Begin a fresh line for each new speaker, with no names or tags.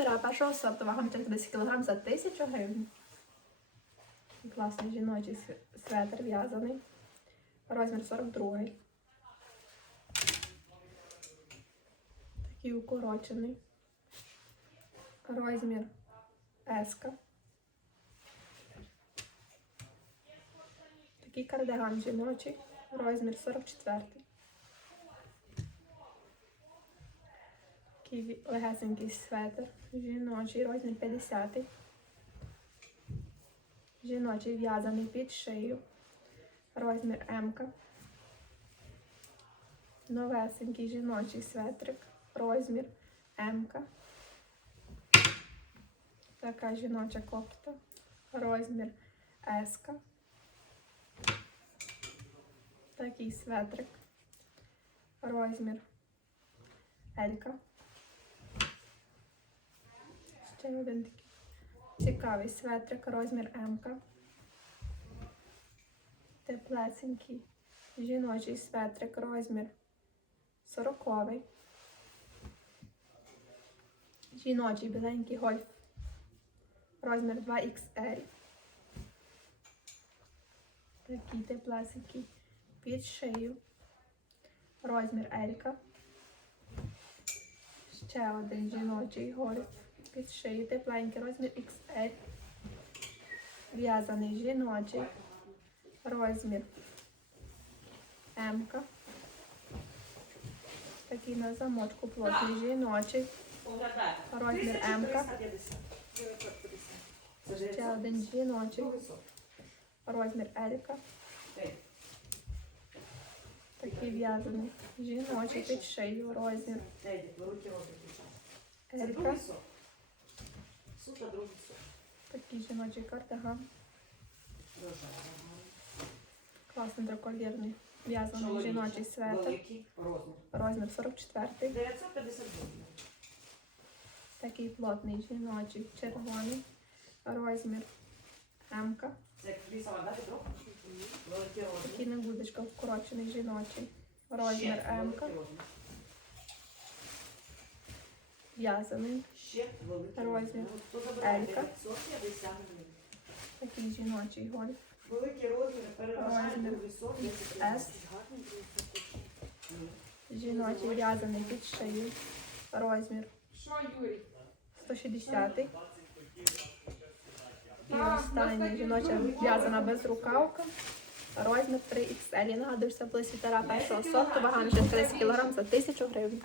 світера першого сорту, вага 10 кг за 1000 гривень. Класний жіночий светр в'язаний. Розмір 42. Такий укорочений. Розмір S. Такий кардиган жіночий. Розмір 44. Такий легесенький светр. Жіночий, розмір 50. Жіночий в'язаний під шию. Розмір М. Новесенький жіночий светрик. Розмір М. Така жіноча кофта. Розмір С. Такий светрик. Розмір Елька. Ще один такий цікавий светрик, розмір М. Теплесенький жіночий светрик, розмір 40. Жіночий біленький гольф. Розмір 2XL. Такий теплесенький під шию. Розмір Елька. Ще один жіночий гольф під шию. Тепленький розмір XL. В'язаний жіночий. Розмір М. Такий на замочку плотний жіночий. Розмір М. Ще один жіночий. Розмір Елька. Такий в'язаний. Жіночий під шию. Розмір Елька. Такий жіночий кардиган. Класний триколірний. В'язаний жіночий светр.
Великий розмір.
Розмір 44.
950 гривень.
Такий плотний жіночий, червоний. Розмір М.
Це як дати трохи? Великий розмір.
Такий на гудочках вкорочений жіночий. Розмір
Ще
М.
великий розмір.
В'язаний.
Ще великий
Розмір. Елька. Такий жіночий гольф.
Великий розмір, переважає високий.
С. Жіночий в'язаний під шию. Розмір
Що, Юрій?
160. І остання жіноча в'язана безрукавка. Розмір 3XL. І нагадую, що це були світера першого сорту, вага 30 кг за 1000 гривень.